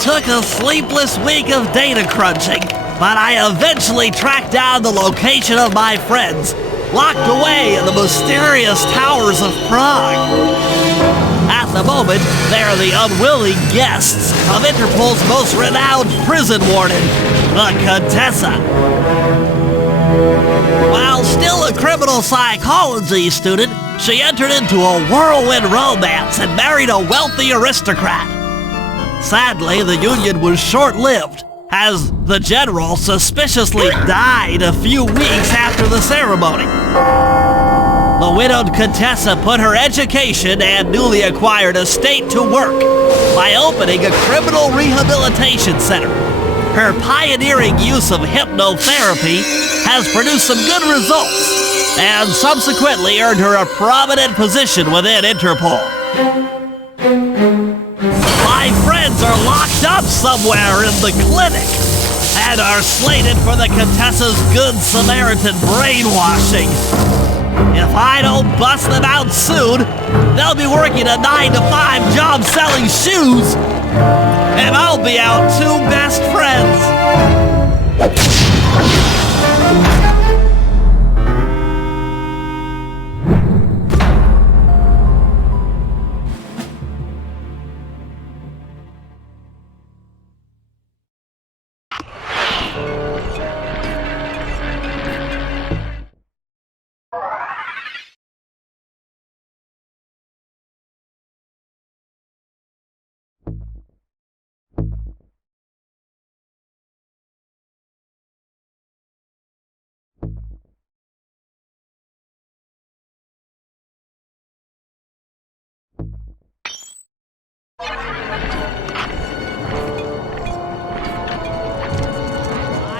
took a sleepless week of data crunching, but I eventually tracked down the location of my friends, locked away in the mysterious towers of Prague. At the moment, they are the unwilling guests of Interpol's most renowned prison warden, the Contessa. While still a criminal psychology student, she entered into a whirlwind romance and married a wealthy aristocrat. Sadly, the union was short-lived, as the general suspiciously died a few weeks after the ceremony. The widowed Contessa put her education and newly acquired estate to work by opening a criminal rehabilitation center. Her pioneering use of hypnotherapy has produced some good results and subsequently earned her a prominent position within Interpol. My friends are locked up somewhere in the clinic and are slated for the Contessa's Good Samaritan brainwashing. If I don't bust them out soon, they'll be working a 9-to-5 job selling shoes, and I'll be out two best friends.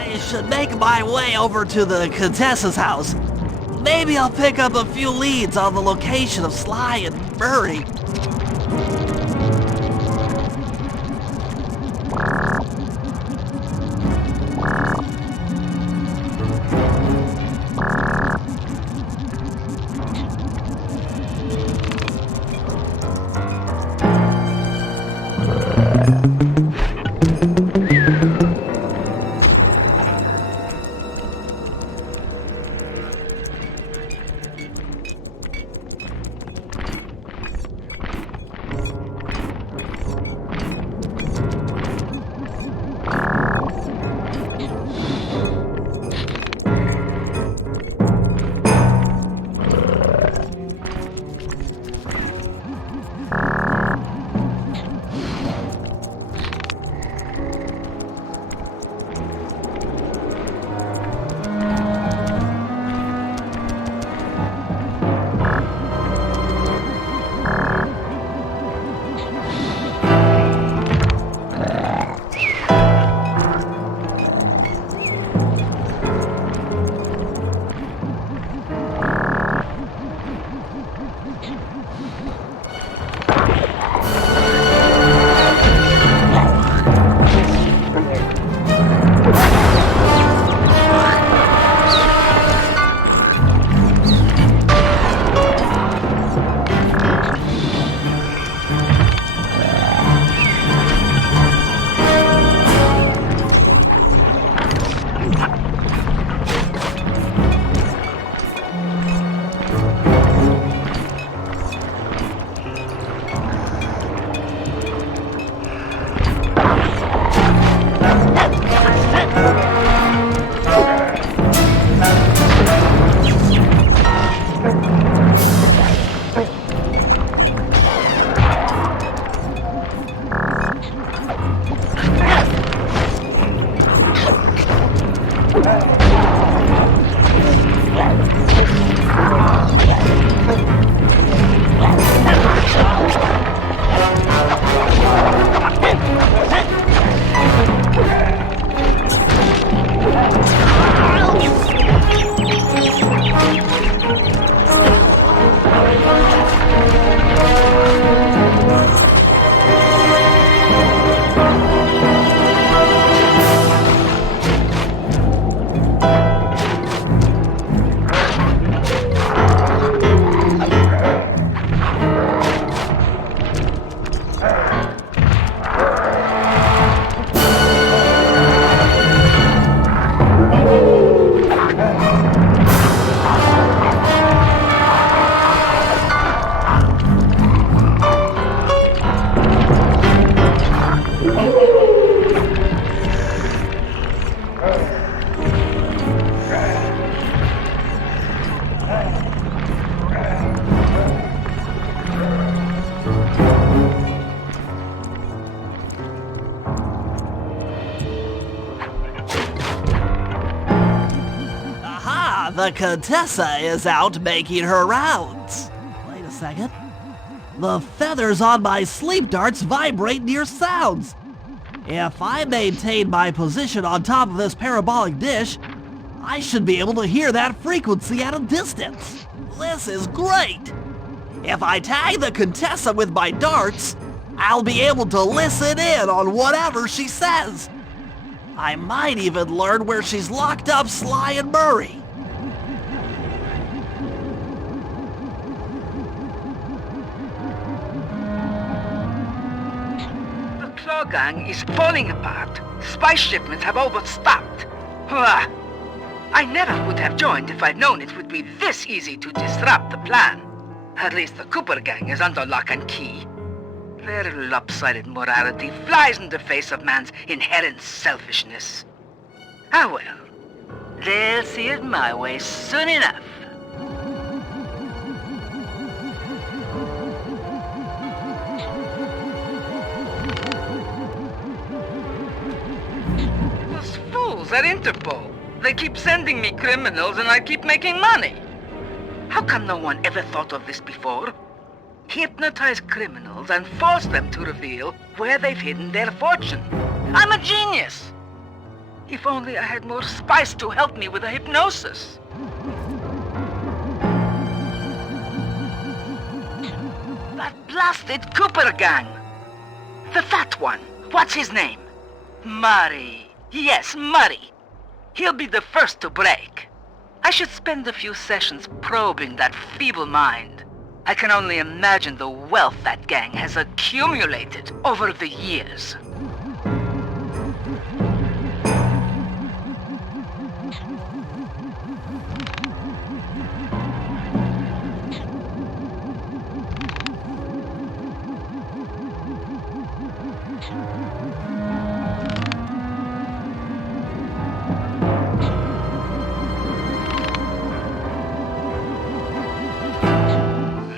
I should make my way over to the Contessa's house. Maybe I'll pick up a few leads on the location of Sly and Murray. Aha! The Contessa is out making her rounds. Wait a second. The feathers on my sleep darts vibrate near sounds. If I maintain my position on top of this parabolic dish, I should be able to hear that frequency at a distance. This is great! If I tag the Contessa with my darts, I'll be able to listen in on whatever she says. I might even learn where she's locked up Sly and Murray. The Claw Gang is falling apart. Spice shipments have overstocked. I never would have joined if I'd known it would be this easy to disrupt the plan. At least the Cooper Gang is under lock and key. Their lopsided morality flies in the face of man's inherent selfishness. Ah well, they'll see it my way soon enough. Those fools at Interpol. They keep sending me criminals and I keep making money. How come no one ever thought of this before? Hypnotize criminals and force them to reveal where they've hidden their fortune. I'm a genius! If only I had more spice to help me with the hypnosis. That blasted Cooper Gang! The fat one, what's his name? Murray. Yes, Murray. He'll be the first to break. I should spend a few sessions probing that feeble mind. I can only imagine the wealth that gang has accumulated over the years.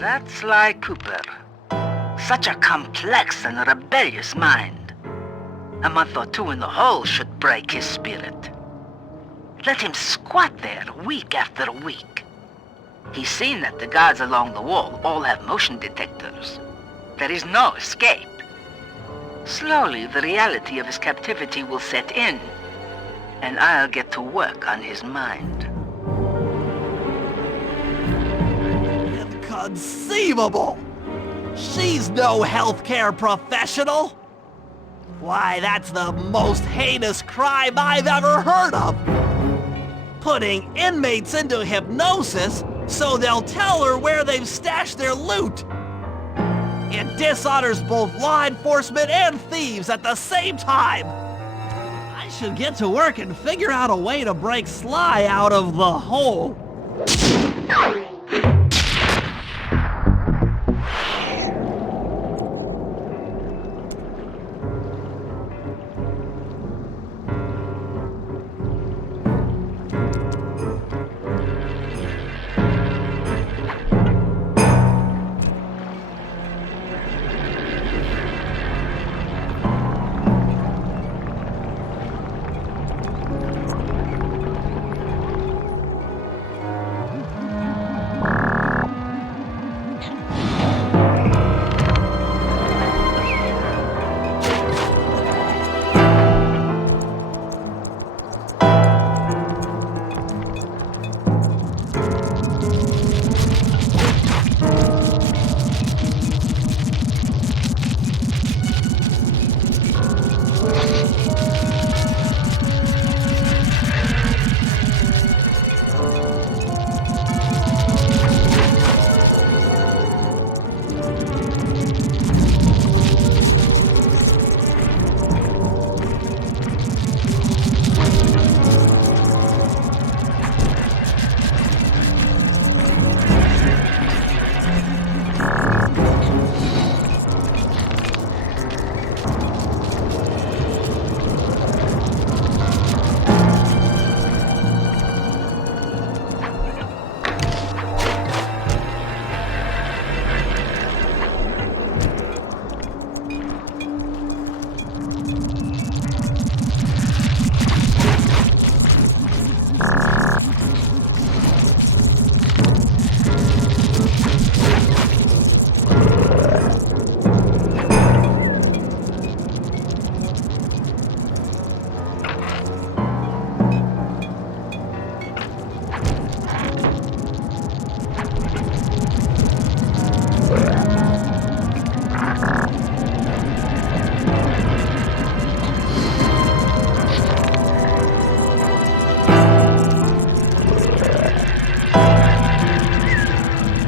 That's Sly Cooper. Such a complex and rebellious mind. A month or two in the hole should break his spirit. Let him squat there week after week. He's seen that the guards along the wall all have motion detectors. There is no escape. Slowly, the reality of his captivity will set in, and I'll get to work on his mind. Inconceivable! She's no healthcare professional! Why, that's the most heinous crime I've ever heard of! Putting inmates into hypnosis so they'll tell her where they've stashed their loot! It dishonors both law enforcement and thieves at the same time! I should get to work and figure out a way to break Sly out of the hole.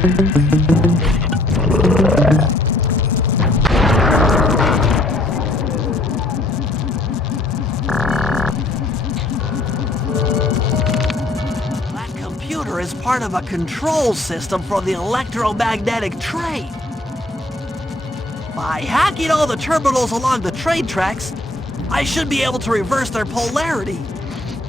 That computer is part of a control system for the electromagnetic train. By hacking all the terminals along the train tracks, I should be able to reverse their polarity,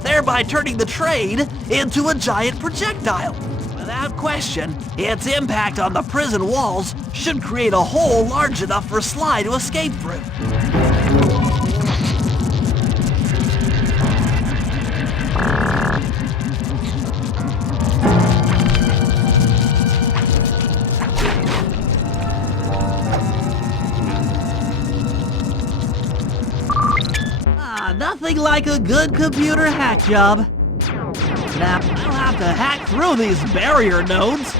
thereby turning the train into a giant projectile. Without question, its impact on the prison walls should create a hole large enough for Sly to escape through. Nothing like a good computer hack job. Now, I'll have to hack through these barrier nodes.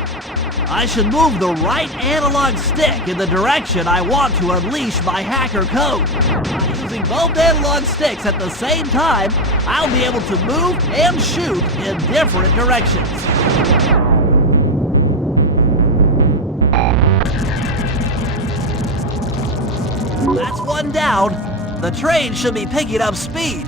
I should move the right analog stick in the direction I want to unleash my hacker code. By using both analog sticks at the same time, I'll be able to move and shoot in different directions. That's one down. The train should be picking up speed.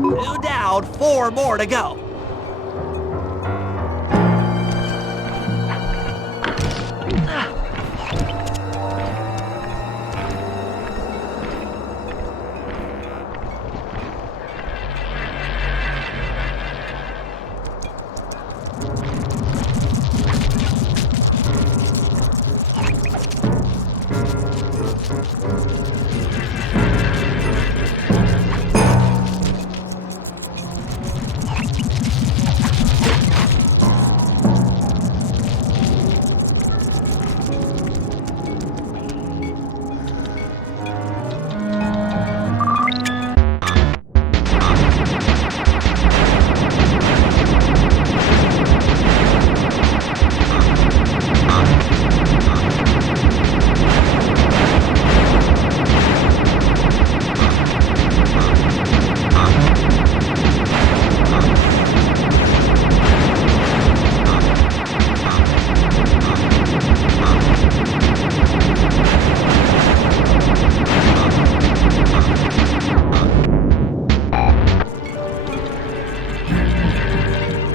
Two down, 4 more to go.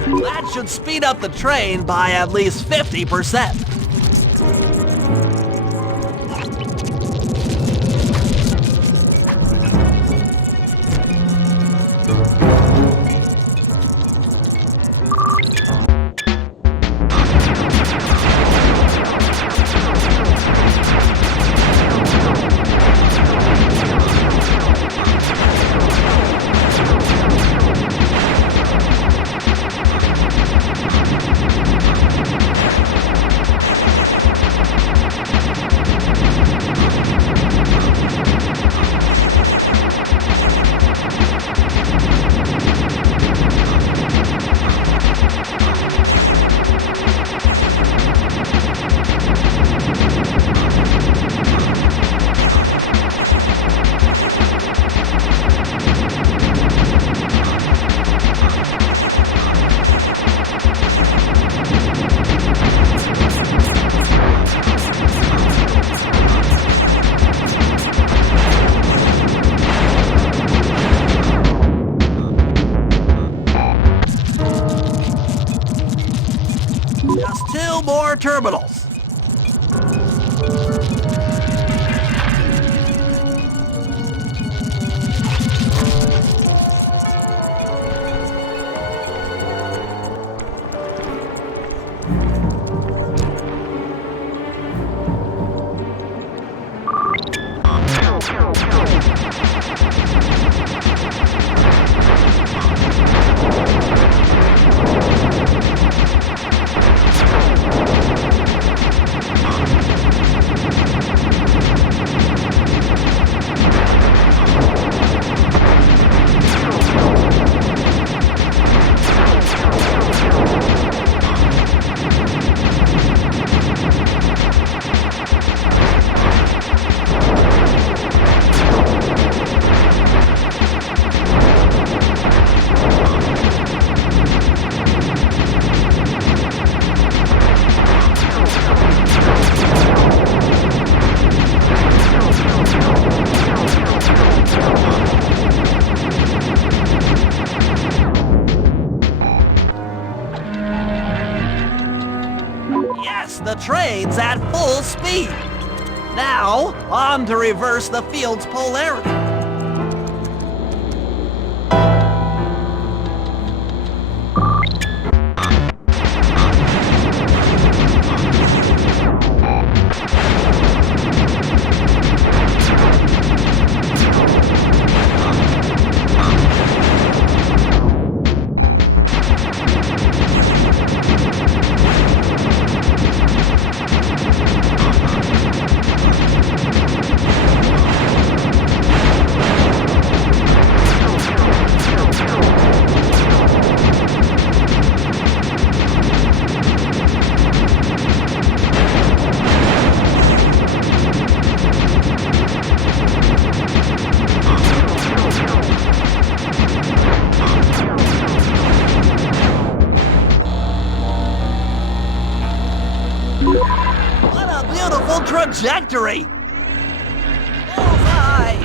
That should speed up the train by at least 50%. Just 2 more terminals. the train's at full speed. Now, on to reverse the field's polarity. What a beautiful trajectory! Bullseye!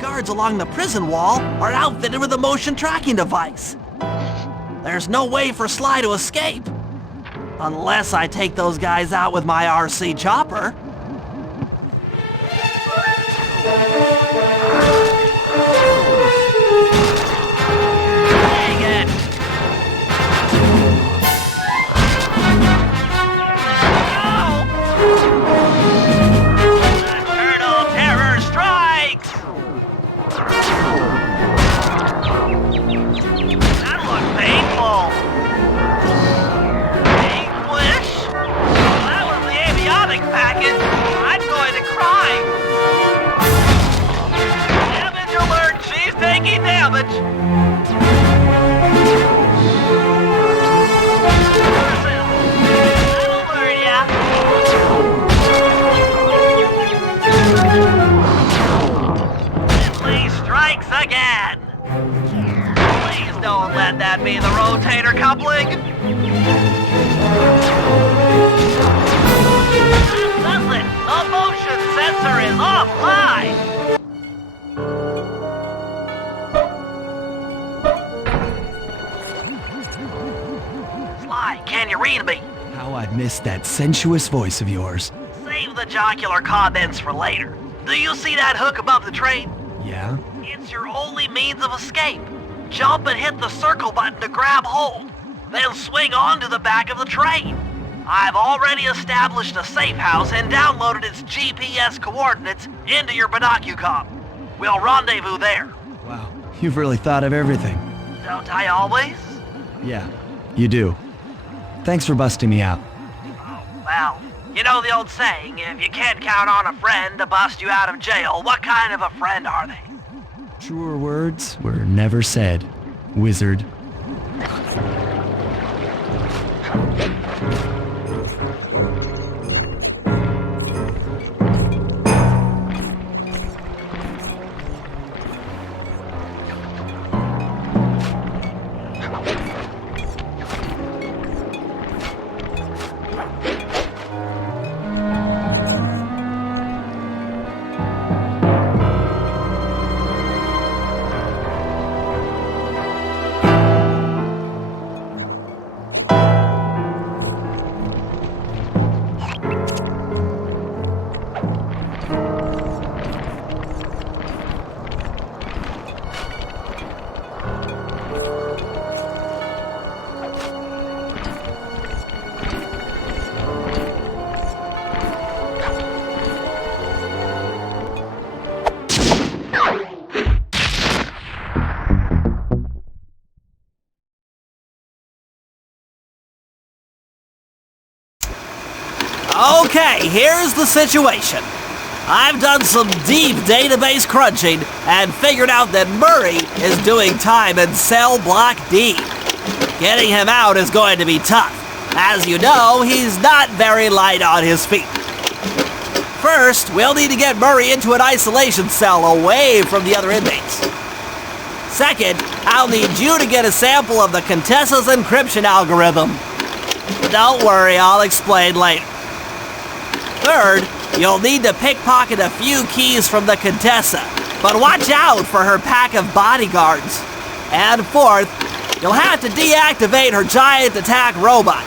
Guards along the prison wall are outfitted with a motion tracking device. There's no way for Sly to escape. Unless I take those guys out with my RC chopper. Dang it! No! Eternal terror strikes! package. I'm going to cry. Damage alert. She's taking damage. That'll burn ya. Finley strikes again. Please don't let that be the rotator coupling. Listen, the motion sensor is offline. Sly, can you read me? How I'd missed that sensuous voice of yours. Save the jocular comments for later. Do you see that hook above the train? Yeah? It's your only means of escape. Jump and hit the circle button to grab hold. Then swing onto the back of the train. I've already established a safe house and downloaded its GPS coordinates into your binocucom. We'll rendezvous there. Wow, you've really thought of everything. Don't I always? Yeah, you do. Thanks for busting me out. Oh, well, you know the old saying, if you can't count on a friend to bust you out of jail, what kind of a friend are they? Truer words were never said, wizard. Okay, here's the situation. I've done some deep database crunching and figured out that Murray is doing time in cell block D. Getting him out is going to be tough. As you know, he's not very light on his feet. First, we'll need to get Murray into an isolation cell away from the other inmates. Second, I'll need you to get a sample of the Contessa's encryption algorithm. Don't worry, I'll explain later. Third, you'll need to pickpocket a few keys from the Contessa, but watch out for her pack of bodyguards. And fourth, you'll have to deactivate her giant attack robot.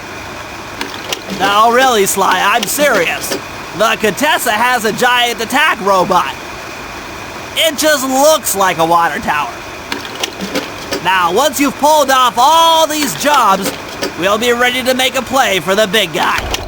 No, really, Sly, I'm serious. The Contessa has a giant attack robot. It just looks like a water tower. Now, once you've pulled off all these jobs, we'll be ready to make a play for the big guy.